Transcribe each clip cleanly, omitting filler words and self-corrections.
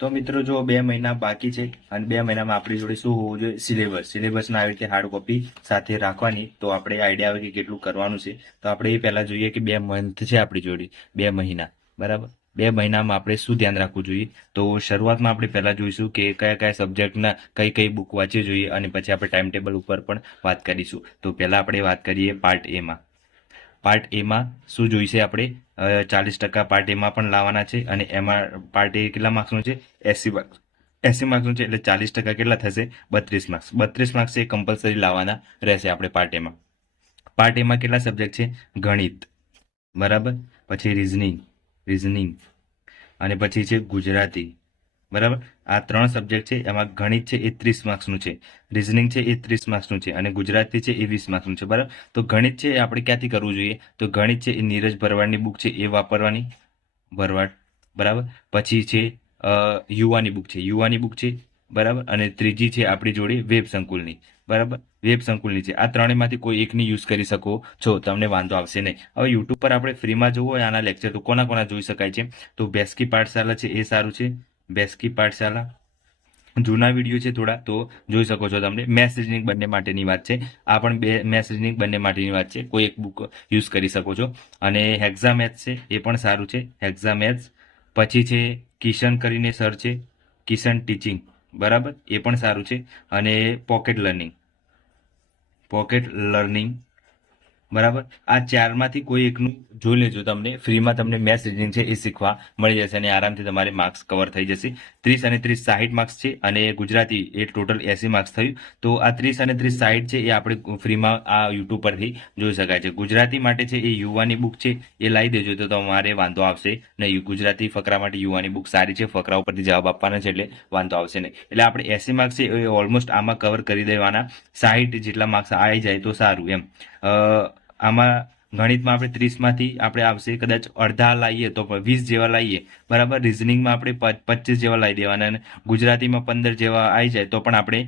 તો મિત્રો જો 2 મહિના બાકી છે અને 2 મહિનામાં આપણી જોડે શું હોવું જોઈએ? સિલેબસના આવી રીતે હાર્ડ કોપી સાથે રાખવાની, તો આપણે આઈડિયા આવે કે કેટલું કરવાનું છે. તો આપણે એ પહેલા જોઈએ કે 2 મંથ છે આપણી જોડે, 2 મહિના, બરાબર. 2 મહિનામાં આપણે શું ધ્યાન રાખવું જોઈએ? તો શરૂઆતમાં આપણે પહેલા જોઈશું કે કયા કયા સબ્જેક્ટના કઈ બુક વાંચવી જોઈએ, અને પછી આપણે ટાઈમ ટેબલ ઉપર પણ વાત કરીશું. તો પહેલા આપણે વાત કરીએ પાર્ટ એમાં. પાર્ટ એમાં શું જોઈશે આપણે? 40% પાર્ટ એમાં પણ લાવવાના છે, અને એમાં પાર્ટ એ કેટલા માર્ક્સનું છે? 80 માર્ક્સ. 80 માર્ક્સનું છે, એટલે 40% કેટલા થશે? 32 માર્ક્સ. 32 માર્ક્સ એ કમ્પલસરી લાવવાના રહેશે આપણે પાર્ટ એમાં. પાર્ટ એમાં કેટલા સબ્જેક્ટ છે? ગણિત, બરાબર. પછી રિઝનિંગ અને પછી છે ગુજરાતી, બરાબર. આ 3 સબ્જેક્ટ છે. એમાં ગણિત છે એ 30 માર્ક્સનું છે, રિઝનિંગ છે એ 30 માર્ક્સનું છે, અને ગુજરાતી છે એ 20 માર્ક્સનું છે, બરાબર. તો ગણિત છે એ આપણે ક્યાંથી કરવું જોઈએ? તો ગણિત છે એ નીરજ ભરવાડની બુક છે એ વાપરવાની, ભરવાડ, બરાબર. પછી છે યુવાની બુક છે, બરાબર. અને ત્રીજી છે આપણી જોડે વેબ સંકુલની, બરાબર. વેબ સંકુલની છે. આ ત્રણેયમાંથી કોઈ એકની યુઝ કરી શકો છો, તમને વાંધો આવશે નહીં. હવે યુટ્યુબ પર આપણે ફ્રીમાં જોવું હોય આના લેક્ચર, તો કોના જોઈ શકાય છે? તો બેસ્કી પાઠશાલા છે એ સારું છે. બેસ્કી પાઠશાલા જૂના વિડીયો છે થોડા, તો જોઈ શકો છો તમને. મેથ્સ રીઝનિંગ બંને માટેની વાત છે. આ પણ મેથ્સ રીઝનિંગ બંને માટેની વાત છે. કોઈ એક બુક યુઝ કરી શકો છો. અને હેક્ઝા મેથ્સ છે એ પણ સારું છે, હેક્ઝા મેથ્સ. પછી છે કિશન કરીને સર છે, કિશન ટીચિંગ, બરાબર, એ પણ સારું છે. અને પોકેટ લર્નિંગ, બરાબર. આ 4માંથી કોઈ એકનું જોઈ લેજો. તમને ફ્રીમાં તમને મેથ્સ રીઝનિંગ છે એ શીખવા મળી જશે, અને આરામથી તમારે માર્ક્સ કવર થઈ જશે. 30 અને 30 60 માર્ક્સ છે, અને ગુજરાતી એ ટોટલ 80 માર્ક્સ થયું. તો આ 30 અને 30 60 છે એ આપણે ફ્રીમાં આ યુટ્યુબ પરથી જોઈ શકાય છે. ગુજરાતી માટે છે એ યુવાની બુક છે એ લાવી દેજો, તો તમારે વાંધો આવશે નહીં. ગુજરાતી ફકરા માટે યુવાની બુક સારી છે, ફકરા ઉપરથી જવાબ આપવાના છે, એટલે વાંધો આવશે નહીં. એટલે આપણે 80 માર્ક્સ છે એ ઓલમોસ્ટ આમાં કવર કરી દેવાના. 60 જેટલા માર્ક્સ આવી જાય તો સારું એમ. આમાં ગણિતમાં આપણે 30માંથી આપણે આવશે કદાચ અડધા લાવીએ તો 20 જેવા લાવીએ, બરાબર. રિઝનિંગમાં આપણે 25 જેવા લાવી દેવાના, અને ગુજરાતીમાં 15 જેવા આવી જાય તો પણ આપણે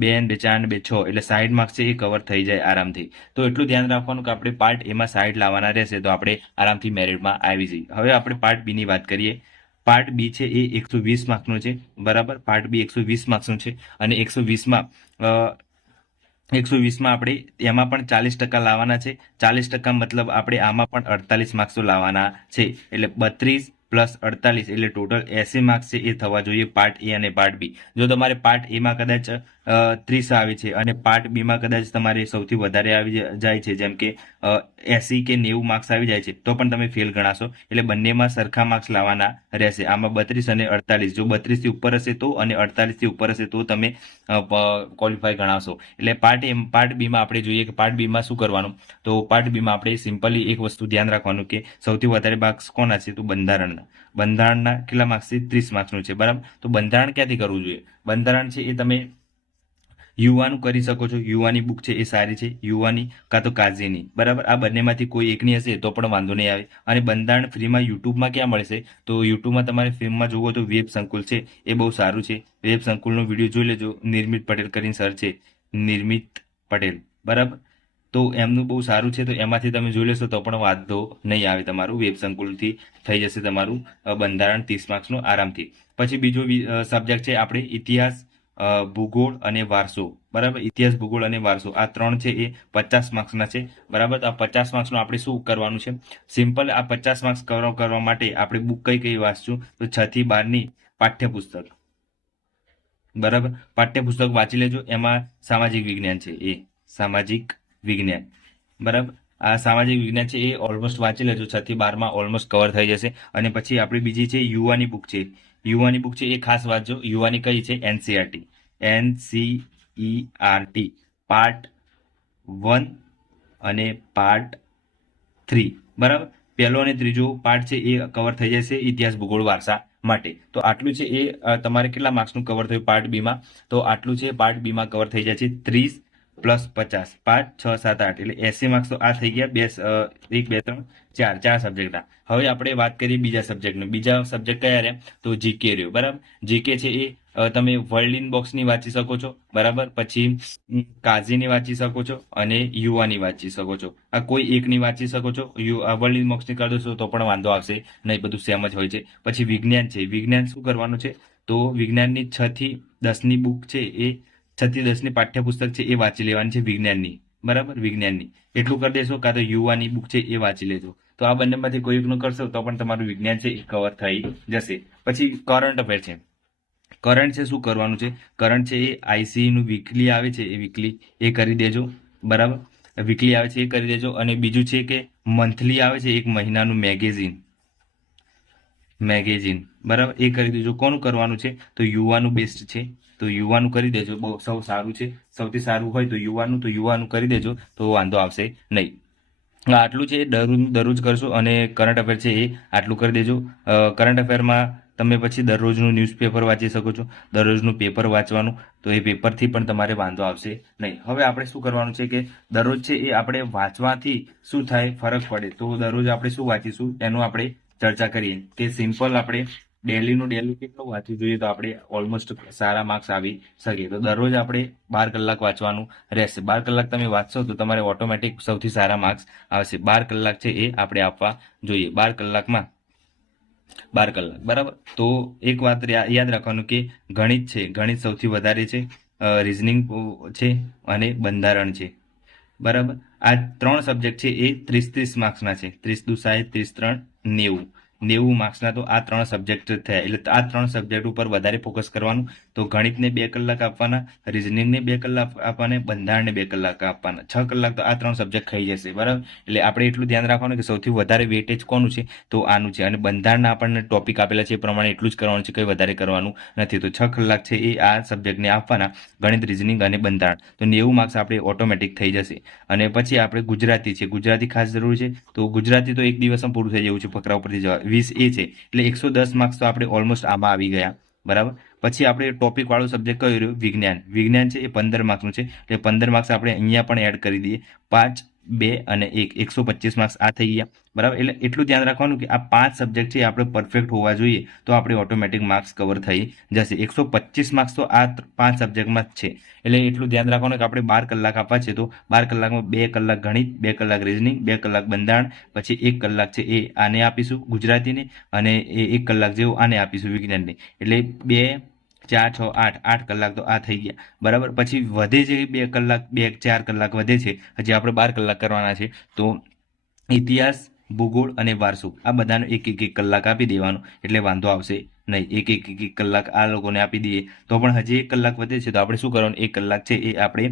2 ને 2 4 ને 2 6 એટલે 60 માર્ક્સ છે એ કવર થઈ જાય આરામથી. તો એટલું ધ્યાન રાખવાનું કે આપણે પાર્ટ એમાં 60 લાવવાના રહેશે, તો આપણે આરામથી મેરિટમાં આવી જઈએ. હવે આપણે પાર્ટ બીની વાત કરીએ. પાર્ટ બી છે એ 120 માર્ક્સનું છે, બરાબર. પાર્ટ બી 120 માર્ક્સનું છે, અને 120માં આપણે એમાં પણ 40% લાવવાના છે. 40% મતલબ આપણે આમાં પણ 48 માર્ક્સ લાવવાના છે, એટલે 32 પ્લસ 48 એટલે ટોટલ 80 માર્ક્સ છે એ થવા જોઈએ પાર્ટ એ અને પાર્ટ બી. જો તમારે પાર્ટ એમાં કદાચ 30 આવે છે, અને પાર્ટ બીમાં કદાચ તમારે સૌથી વધારે આવી જાય છે, જેમ કે 80 કે 90 માર્ક્સ આવી જાય છે, તો પણ તમે ફેલ ગણાશો. એટલે બંનેમાં સરખા માર્ક્સ લાવવાના રહેશે. આમાં 32 અને 48, જો 32 થી ઉપર હશે તો, અને 48 થી ઉપર હશે તો તમે ક્વોલિફાય ગણાશો. એટલે પાર્ટ બીમાં આપણે જોઈએ કે પાર્ટ બીમાં શું કરવાનું. તો પાર્ટ બીમાં આપણે સિમ્પલી એક વસ્તુ ધ્યાન રાખવાનું કે સૌથી વધારે માર્ક્સ કોના છે? તો બંધારણના કેટલા માર્ક્સ છે? 30 માર્ક્સનું છે, બરાબર. તો બંધારણ ક્યાંથી કરવું જોઈએ? બંધારણ છે એ તમે યુવાનું કરી શકો છો. યુવાની બુક છે એ સારી છે, યુવાની કાં તો કાઝીની, બરાબર. આ બંનેમાંથી કોઈ એકની હશે તો પણ વાંધો નહીં આવે. અને બંધારણ ફ્રીમાં યુટ્યુબમાં ક્યાં મળશે? તો યુટ્યુબમાં તમારે ફિલ્મમાં જોવો તો વેબ સંકુલ છે એ બહુ સારું છે. વેબ સંકુલનો વિડીયો જોઈ લેજો. નિર્મિત પટેલ કરીને સર છે, નિર્મિત પટેલ, બરાબર. તો એમનું બહુ સારું છે, તો એમાંથી તમે જોઈ લેશો તો પણ વાંધો નહીં આવે. તમારું વેબ સંકુલથી થઈ જશે તમારું બંધારણ 30 માર્ક્સનું આરામથી. પછી બીજો સબ્જેક્ટ છે આપણે ઇતિહાસ, ભૂગોળ અને વારસો, બરાબર. ઇતિહાસ, ભૂગોળ અને વારસો આ 3 છે એ 50 માર્ક્સના છે, બરાબર. તો આ 50 માર્ક્સનું આપણે શું કરવાનું છે? સિમ્પલ આ 50 માર્ક્સ કવર કરવા માટે આપણે બુક કઈ વાંચશું? તો 6 થી 12ની પાઠ્યપુસ્તક, બરાબર. પાઠ્યપુસ્તક વાંચી લેજો. એમાં સામાજિક વિજ્ઞાન છે, એ સામાજિક વિજ્ઞાન, બરાબર. આ સામાજિક વિજ્ઞાન છે એ ઓલમોસ્ટ વાંચી લેજો. 6 થી 12માં ઓલમોસ્ટ કવર થઈ જશે. અને પછી આપણી બીજી છે યુવાની બુક છે. યુવાની બુક છે એ ખાસ વાંચજો. યુવાની કઈ છે? NCERT પાર્ટ 1 અને પાર્ટ 3, બરાબર. પહેલો અને ત્રીજો પાર્ટ છે એ કવર થઈ જશે ઇતિહાસ, ભૂગોળ, વારસા માટે. તો આટલું છે એ તમારે કેટલા માર્ક્સનું કવર થયું પાર્ટ બીમાં? તો આટલું છે પાર્ટ બીમાં કવર થઈ જાય છે. 30 પ્લસ 50, 5 6 7 8 એટલે 80 માર્ક્સ તો આ થઈ ગયા. 1 2 3 4 સબ્જેક્ટના. હવે આપણે વાત કરીએ બીજા સબ્જેક્ટનું. બીજા સબ્જેક્ટ કયા રહ્યા? તો જીકે રહ્યો, બરાબર. જીકે છે એ તમે વર્લ્ડ ઇન બોક્સની વાંચી શકો છો, બરાબર. પછી કાઝીની વાંચી શકો છો, અને યુવાની વાંચી શકો છો. આ કોઈ એકની વાંચી શકો છો. વર્લ્ડ ઇન બોક્સની કરી દેશો તો પણ વાંધો આવશે નહીં, બધું સેમ જ હોય છે. પછી વિજ્ઞાન છે. વિજ્ઞાન શું કરવાનું છે? તો વિજ્ઞાનની 6 થી 10ની બુક છે એ 6 થી 10ની પાઠ્યપુસ્તક છે એ વાંચી લેવાની છે વિજ્ઞાનની, બરાબર, વિજ્ઞાનની એટલું કરી દેશો, કાં તો યુવાની બુક છે એ વાંચી લેજો. તો આ બંનેમાંથી કોઈ એકનું કરશો તો પણ તમારું વિજ્ઞાન છે એ કવર થઈ જશે. પછી કરંટ અફેર છે. કરંટ છે શું કરવાનું છે? કરંટ છે એ આઈસીનું વીકલી આવે છે એ વીકલી એ કરી દેજો, બરાબર, વીકલી આવે છે એ કરી દેજો. અને બીજું છે કે મંથલી આવે છે એક મહિનાનું મેગેઝિન, બરાબર, એ કરી દેજો. કોનું કરવાનું છે? તો યુવાનું બેસ્ટ છે, તો યુવાનું કરી દેજો, બહુ સૌ સારું છે. સૌથી સારું હોય તો યુવાનું કરી દેજો, તો વાંધો આવશે નહીં. આટલું છે દરરોજ કરશો. અને કરંટ અફેર છે એ આટલું કરી દેજો. કરંટ અફેરમાં તમે પછી દરરોજનું ન્યૂઝપેપર વાંચી શકો છો, દરરોજનું પેપર વાંચવાનું, તો એ પેપરથી પણ તમારે વાંધો આવશે નહીં. હવે આપણે શું કરવાનું છે કે દરરોજ છે એ આપણે વાંચવાથી શું થાય, ફરક પડે. તો દરરોજ આપણે શું વાંચીશું એનું આપણે ચર્ચા કરીએ કે સિમ્પલ આપણે ડેલી કેટલું વાંચવું જોઈએ તો આપણે ઓલમોસ્ટ સારા માર્ક્સ આવી શકે. તો દરરોજ આપણે 12 કલાક વાંચવાનું રહેશે. 12 કલાક તમે વાંચશો તો તમારે ઓટોમેટિક સૌથી સારા માર્ક્સ આવશે. 12 કલાક છે એ આપણે આપવા જોઈએ. 12 કલાકમાં 12 કલાક, બરાબર. તો એક વાત યાદ રાખવાનું કે ગણિત સૌથી વધારે છે, રિઝનિંગ છે અને બંધારણ છે, બરાબર. આ 3 સબ્જેક્ટ છે એ 30 માર્ક્સના છે. 30 દુ 60, 30 3 90 માર્ક્સના તો આ 3 સબ્જેક્ટ થયા. એટલે આ 3 સબ્જેક્ટ ઉપર વધારે ફોકસ કરવાનું. તો ગણિતને 2 કલાક આપવાના, રિઝનિંગને 2 કલાક આપવાના, બંધારણને 2 કલાક આપવાના. 6 કલાક તો આ 3 સબ્જેક્ટ ખાઈ જશે, બરાબર. એટલે આપણે એટલું ધ્યાન રાખવાનું કે સૌથી વધારે વેટેજ કોનું છે, તો આનું છે. અને બંધારણના આપણને ટોપિક આપેલા છે એ પ્રમાણે એટલું જ કરવાનું છે, કંઈ વધારે કરવાનું નથી. તો 6 કલાક છે એ આ સબ્જેક્ટને આપવાના, ગણિત, રિઝનિંગ અને બંધારણ. તો 90 માર્ક્સ આપણે ઓટોમેટિક થઈ જશે. અને પછી આપણે ગુજરાતી છે, ગુજરાતી ખાસ જરૂર છે. તો ગુજરાતી તો એક દિવસમાં પૂરું થઈ જવું છે, ફકરા ઉપરથી જવા 20 એ છે, એટલે 110 માર્ક્સ તો આપણે ઓલમોસ્ટ આમાં આવી ગયા, બરાબર. પછી આપણે ટોપિક વાળો સબ્જેક્ટ કયો રહ્યો? વિજ્ઞાન છે એ 15 માર્ક્સનું છે, એટલે 15 માર્ક્સ આપણે અહીંયા પણ એડ કરી દઈએ. 5, 2 અને 1, 125 માર્ક્સ આ થઈ ગયા, બરાબર. એટલે એટલું ધ્યાન રાખવાનું કે આ 5 સબ્જેક્ટ છે આપણે પરફેક્ટ હોવા જોઈએ, તો આપણે ઓટોમેટિક માર્ક્સ કવર થઈ જશે. 125 માર્ક્સ તો આ 5 સબ્જેક્ટમાં જ છે. એટલે એટલું ધ્યાન રાખવાનું કે આપણે 12 કલાક આપવા છે, તો 12 કલાકમાં 2 કલાક ગણિત, 2 કલાક રિઝનિંગ, 2 કલાક બંધારણ, પછી 1 કલાક છે એ આને આપીશું ગુજરાતીને, અને એ 1 કલાક જેવું આને આપીશું વિજ્ઞાનને. એટલે 2, 4, 6, 8 કલાક તો આ થઈ ગયા, બરાબર. પછી વધે છે 2 કલાક, 4 કલાક વધે છે, હજી આપણે 12 કલાક કરવાના છે. તો ઇતિહાસ, ભૂગોળ અને વારસો આ બધાનો 1 કલાક આપી દેવાનો, એટલે વાંધો આવશે નહીં. 1 કલાક આ લોકોને આપી દઈએ તો પણ હજી 1 કલાક વધે છે, તો આપણે શું કરવાનું? 1 કલાક છે એ આપણે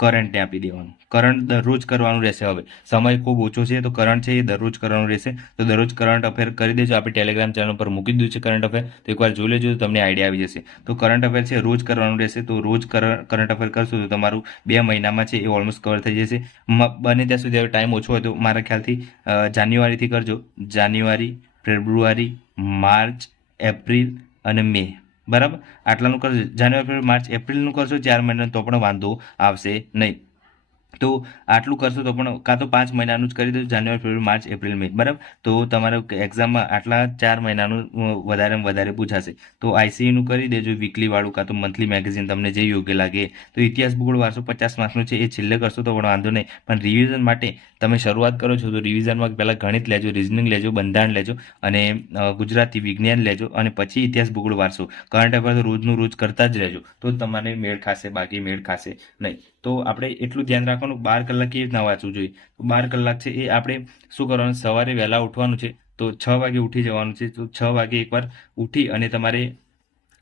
કરંટને આપી દેવાનું. કરંટ દરરોજ કરવાનું રહેશે. હવે સમય ખૂબ ઓછો છે તો કરંટ છે એ દરરોજ કરવાનું રહેશે. તો દરરોજ કરંટ અફેર કરી દેજો. આપણે ટેલિગ્રામ ચેનલ પર મૂકી દીધું છે કરંટ અફેર, તો એકવાર જોઈ લેજો તો તમને આઈડિયા આવી જશે. તો કરંટ અફેર છે રોજ કરવાનું રહેશે. તો રોજ કરંટ અફેર કરશો તો તમારું 2 મહિનામાં છે એ ઓલમોસ્ટ કવર થઈ જશે. બને ત્યાં સુધી હવે ટાઈમ ઓછો હોય તો મારા ખ્યાલથી જાન્યુઆરીથી કરજો. જાન્યુઆરી, ફેબ્રુઆરી, માર્ચ, એપ્રિલ અને મે, બરાબર. આટલાનું કરજો. જાન્યુઆરી, ફેબ્રુઆરી, માર્ચ, એપ્રિલનું કરશો 4 મહિનાનું તો પણ વાંધો આવશે નહીં. તો આટલું કરશો તો પણ કાં તો 5 મહિનાનું જ કરી દેજો, જાન્યુઆરી, ફેબ્રુઆરી, માર્ચ, એપ્રિલ, મે, બરાબર. તો તમારે એક્ઝામમાં આટલા 4 મહિનાનું વધારેમાં વધારે પૂછાશે. તો આઈસીયુનું કરી દેજો વીકલી વાળું, કાં તો મંથલી મેગેઝિન, તમને જે યોગ્ય લાગે. તો ઇતિહાસ, ભૂગોળ, વારસો 50 માર્ક્સનું છે એ છેલ્લે કરશો તો પણ વાંધો નહીં. પણ રિવિઝન માટે તમે શરૂઆત કરો છો તો રિવિઝનમાં પહેલાં ગણિત લેજો, રિઝનિંગ લેજો, બંધારણ લેજો, અને ગુજરાતી, વિજ્ઞાન લેજો, અને પછી ઇતિહાસ, ભૂગોળ, વારસો. કરંટ અફેર તો રોજનું રોજ કરતા જ રહેજો, તો તમારે મેળ ખાશે, બાકી મેળ ખાશે નહીં. તો આપણે એટલું ધ્યાન રાખવાનું 12 કલાક કેવી રીતના વાંચવું જોઈએ. તો 12 કલાક છે એ આપણે શું કરવાનું? સવારે વહેલા ઉઠવાનું છે, તો 6 વાગે ઉઠી જવાનું છે. તો 6 વાગે એકવાર ઉઠી અને તમારે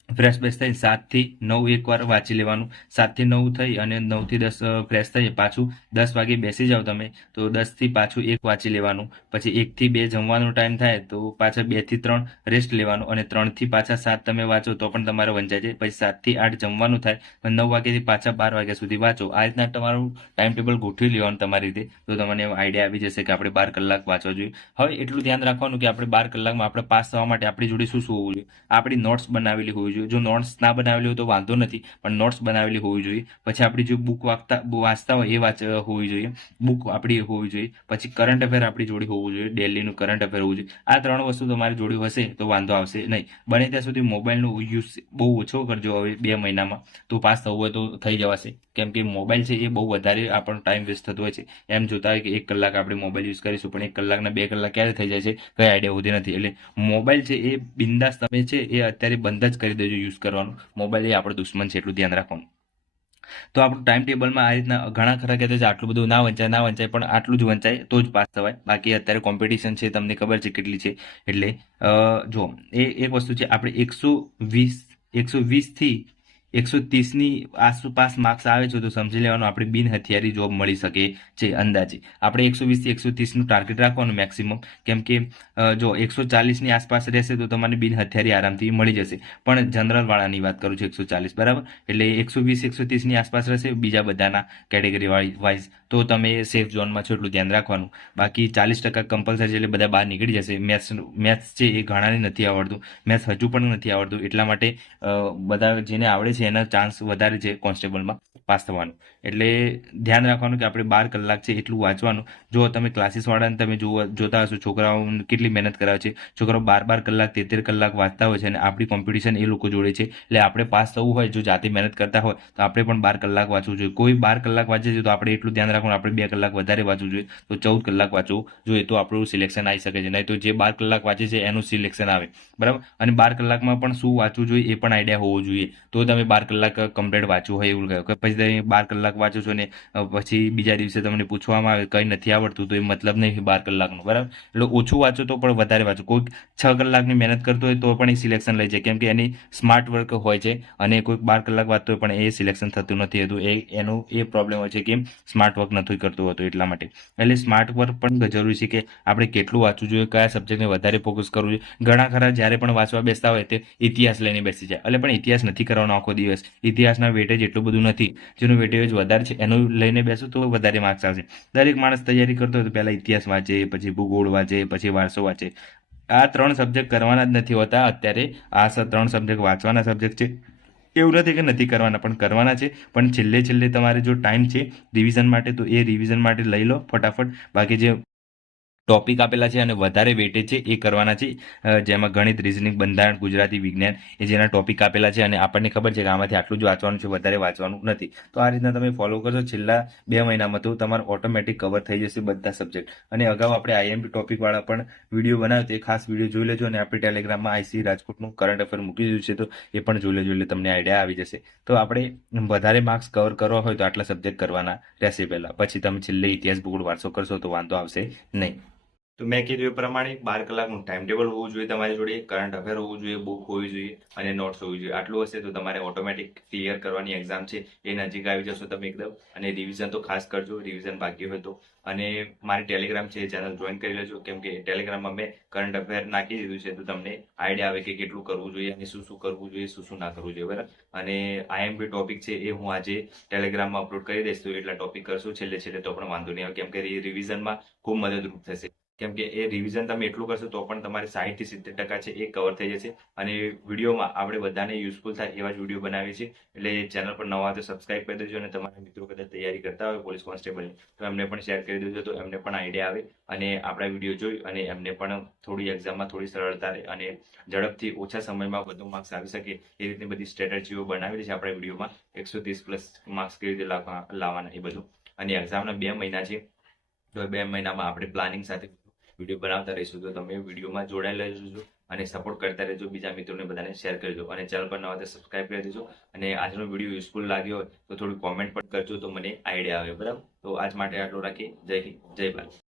ફ્રેશ થઈ 7 થી 9 એકવાર વાંચી લેવાનું. 7 થી 9 થઈ અને 9 થી 10 ફ્રેશ થઈ પાછું 10 વાગે બેસી જાઓ તમે, તો 10 થી પાછું 1 વાંચી લેવાનું. પછી 1 થી 2 જમવાનો ટાઈમ થાય તો પાછા 2 થી 3 રેસ્ટ લેવાનું, અને 3 થી પાછા 7 તમે વાંચો તો પણ તમારે વંચાય છે. પછી 7 થી 8 જમવાનું થાય, 9 વાગ્યાથી પાછા 12 વાગ્યા સુધી વાંચો. આ રીતના તમારું ટાઈમ ટેબલ ગોઠવી લેવાનું તમારી રીતે, તો તમને આઈડિયા આવી જશે કે આપણે 12 કલાક વાંચવા જોઈએ. હવે એટલું ધ્યાન રાખવાનું કે આપણે 12 કલાકમાં આપણે પાસ થવા માટે આપણી જોડે શું શું હોવું જોઈએ? આપણી નોટ્સ બનાવેલી હોવી જોઈએ. જો નોટ્સ ના બનાવેલી હોય તો વાંધો નથી, પણ નોટ્સ બનાવેલી હોવી જોઈએ. પછી આપણી જો બુક વાંચતા હોય એ હોવી જોઈએ, બુક આપણી હોવી જોઈએ. પછી કરંટ અફેર આપણી જોડે હોવું જોઈએ, ડેલીનું કરંટ અફેર હોવું જોઈએ. આ 3 વસ્તુ તમારી જોડે હશે તો વાંધો આવશે નહીં. બને ત્યાં સુધી મોબાઈલનો યુઝ બહુ ઓછો કરજો હવે 2 મહિનામાં, તો પાસ થવું હોય તો થઈ જવાશે. કેમ કે મોબાઈલ છે એ બહુ વધારે આપણો ટાઈમ વેસ્ટ થતો હોય છે. એમ જોતા હોય કે 1 કલાક આપણે મોબાઈલ યુઝ કરીશું, પણ 1 કલાકના 2 કલાક ક્યારે થઈ જાય છે કંઈ આઈડિયા હોતી નથી. એટલે મોબાઈલ છે એ બિંદાસ તમે છે એ અત્યારે બંધ જ કરી દેજો યુઝ કરવાનું. મોબાઈલ એ આપણો દુશ્મન છે, એટલું ધ્યાન રાખવાનું. તો આપણું ટાઈમ ટેબલમાં આ રીતના ઘણા ખરા કહેતા છે આટલું બધું ના વંચાય, પણ આટલું જ વંચાય તો જ પાસ થવાય. બાકી અત્યારે કોમ્પિટિશન છે, તમને ખબર છે કેટલી છે. એટલે જો એ એક વસ્તુ છે, આપણે 120 થી 130ની આસપાસ માર્ક્સ આવે છે તો સમજી લેવાનું આપણે બિન હથિયારી જોબ મળી શકે છે અંદાજે. આપણે 120થી 130નું ટાર્ગેટ રાખવાનું મેક્સિમમ, કેમ કે જો 140ની આસપાસ રહેશે તો તમને બિન હથિયારી આરામથી મળી જશે. પણ જનરલ વાળાની વાત કરું છું 140, બરાબર. એટલે 120-130ની આસપાસ રહેશે બીજા બધાના કેટેગરી વાઇઝ, તો તમે સેફ ઝોનમાં છો એટલું ધ્યાન રાખવાનું. બાકી 40% કમ્પલસરી, એટલે બધા બહાર નીકળી જશે. મેથ્સ છે એ ઘણાને નથી આવડતું, મેથ્સ હજુ પણ નથી આવડતું, એટલા માટે બધા જેને આવડે છે એના ચાન્સ વધારે છે કોન્સ્ટેબલમાં પાસ થવાનું. એટલે ધ્યાન રાખવાનું કે આપણે 12 કલાક છે એટલું વાંચવાનું. જો તમે ક્લાસીસ વાળાને તમે જોતા હશો છોકરાઓ કેટલી મહેનત કરાવે છે. છોકરાઓ 12 કલાક 13 કલાક વાંચતા હોય છે અને આપણી કોમ્પિટિશન એ લોકો જોડે છે. એટલે આપણે પાસ થવું હોય, જો જાતે મહેનત કરતા હોય તો આપણે પણ 12 કલાક વાંચવું જોઈએ. કોઈ 12 કલાક વાંચે છે તો આપણે એટલું ધ્યાન રાખવાનું આપણે 2 કલાક વધારે વાંચવું જોઈએ, તો 14 કલાક વાંચવું જોઈએ, તો આપણું સિલેક્શન આવી શકે છે. નહીં તો જે 12 કલાક વાંચે છે એનું સિલેક્શન આવે, બરાબર. અને 12 કલાકમાં પણ શું વાંચવું જોઈએ એ પણ આઈડિયા હોવો જોઈએ, તો તમે 12 કલાક કમ્પ્લીટ વાંચવું હોય એવું કહ્યું. કે પછી તમે 12 કલાક વાંચો છો ને પછી બીજા દિવસે તમને પૂછવામાં આવે કંઈ નથી આવડતું, તો એ મતલબ નહીં 12 કલાકનો, બરાબર. એટલે ઓછું વાંચો તો પણ વધારે વાંચો. કોઈ 6 કલાકની મહેનત કરતો હોય તો પણ એ સિલેક્શન લઈ જાય, કેમ કે એની સ્માર્ટ વર્ક હોય છે. અને કોઈક 12 કલાક વાંચતો હોય પણ એ સિલેક્શન થતું નથી હતું, એનું એ પ્રોબ્લેમ હોય છે કે સ્માર્ટ વર્ક નથી કરતું હતું એટલા માટે. એટલે સ્માર્ટ વર્ક પણ જરૂરી છે કે આપણે કેટલું વાંચવું જોઈએ, કયા સબ્જેક્ટને વધારે ફોકસ કરવું જોઈએ. ઘણા ખરા જ્યારે પણ વાંચવા બેસતા હોય તે ઇતિહાસ લઈને બેસી જાય, એટલે પણ ઇતિહાસ નથી કરવાનો આખો દિવસ. ઇતિહાસના વેટેજ એટલું બધું નથી, જેનું વેટેજ વધારે છે એનું લઈને બેસો તો વધારે માર્ક્સ આવશે. દરેક માણસ તૈયારી કરતો હોય તો પહેલાં ઇતિહાસ વાંચે, પછી ભૂગોળ વાંચે, પછી વારસો વાંચે. આ 3 સબ્જેક્ટ કરવાના જ નથી હોતા અત્યારે. આ 3 સબ્જેક્ટ વાંચવાના સબ્જેક્ટ છે. એવું નથી કે નથી કરવાના, પણ કરવાના છે. પણ છેલ્લે તમારે જો ટાઈમ છે રિવિઝન માટે તો એ રિવિઝન માટે લઈ લો ફટાફટ. બાકી જે ટોપિક આપેલા છે અને વધારે વેટેજ છે એ કરવાના છે, જેમાં ગણિત, રિઝનિંગ, બંધારણ, ગુજરાતી, વિજ્ઞાન, એ જેના ટોપિક આપેલા છે અને આપણને ખબર છે કે આમાંથી આટલું જ વાંચવાનું છે, વધારે વાંચવાનું નથી. તો આ રીતના તમે ફોલો કરશો છેલ્લા 2 મહિનામાં તો તમારું ઓટોમેટિક કવર થઈ જશે બધા સબ્જેક્ટ. અને અગાઉ આપણે આઈએમપી ટોપિકવાળા પણ વિડીયો બનાવ્યો, તે ખાસ વિડીયો જોઈ લેજો. અને આપણે ટેલિગ્રામમાં આઈસી રાજકોટનું કરંટ અફેર મૂકી દીધું છે, તો એ પણ જોઈ લેજો, એટલે તમને આઈડિયા આવી જશે. તો આપણે વધારે માર્ક્સ કવર કરવા હોય તો આટલા સબ્જેક્ટ કરવાના રહેશે પહેલાં, પછી તમે છેલ્લે ઇતિહાસ, ભૂગોળ, વારસો કરશો તો વાંધો આવશે નહીં. તો મેં કીધું એ પ્રમાણે 12 કલાકનું ટાઈમ ટેબલ હોવું જોઈએ તમારી જોડે, કરંટ અફેર હોવું જોઈએ, બુક હોવી જોઈએ અને નોટ્સ હોવી જોઈએ. આટલું હશે તો તમારે ઓટોમેટિક ક્લિયર કરવાની એક્ઝામ છે એ નજીક આવી જશો તમે એકદમ. અને રિવિઝન તો ખાસ કરજો, રિવિઝન બાકી હોય તો. અને મારી ટેલિગ્રામ છે એ ચેનલ જોઈન કરી લેજો, કેમ કે ટેલિગ્રામમાં મેં કરંટ અફેર નાખી દીધું છે, તો તમને આઈડિયા આવે કે કેટલું કરવું જોઈએ અને શું કરવું જોઈએ, શું ના કરવું જોઈએ, બરાબર. અને આઈએમપી ટોપિક છે એ હું આજે ટેલિગ્રામમાં અપલોડ કરી દઈશ, તો એટલા ટોપિક કરશું છેલ્લે તો પણ વાંધો નહીં આવે, કેમ કે રિવિઝનમાં ખૂબ મદદરૂપ થશે. કેમ કે એ રિવિઝન તમે એટલું કરશો તો પણ તમારે 60-70% છે એ કવર થઈ જશે. અને વિડીયોમાં આપણે બધાને યુઝફુલ થાય એવા જ વિડીયો બનાવીએ છીએ. એટલે ચેનલ પર નવા તો સબસ્ક્રાઇબ કરી દેજો. અને તમારા મિત્રો કદાચ તૈયારી કરતા હોય પોલીસ કોન્સ્ટેબલની, તો એમને પણ શેર કરી દેજો, તો એમને પણ આઈડિયા આવે અને આપણા વિડીયો જોઈ અને એમને પણ થોડી એક્ઝામમાં થોડી સરળતા રહે અને ઝડપથી ઓછા સમયમાં વધુ માર્ક્સ આવી શકે એ રીતની બધી સ્ટ્રેટેજીઓ બનાવેલી છે આપણા વિડીયોમાં. 130+ માર્ક્સ કેવી રીતે લાવવાના એ બધું. અને એક્ઝામના 2 મહિના છે, તો 2 મહિનામાં આપણે પ્લાનિંગ સાથે વિડીયો બનાવતા રહીશું. તો તમે વિડીયોમાં જોડાયેલા રહેજો અને સપોર્ટ કરતા રહેજો, બીજા મિત્રોને બધાને શેર કરજો અને ચેનલ પર નવા તો સબસ્ક્રાઇબ કરી દેજો. અને આજનો વિડીયો યુઝફુલ લાગ્યો હોય તો થોડું કોમેન્ટ પણ કરજો, તો મને આઈડિયા આવે, બરાબર. તો આજ માટે આટલું રાખી. જય હિન્દ, જય ભારત.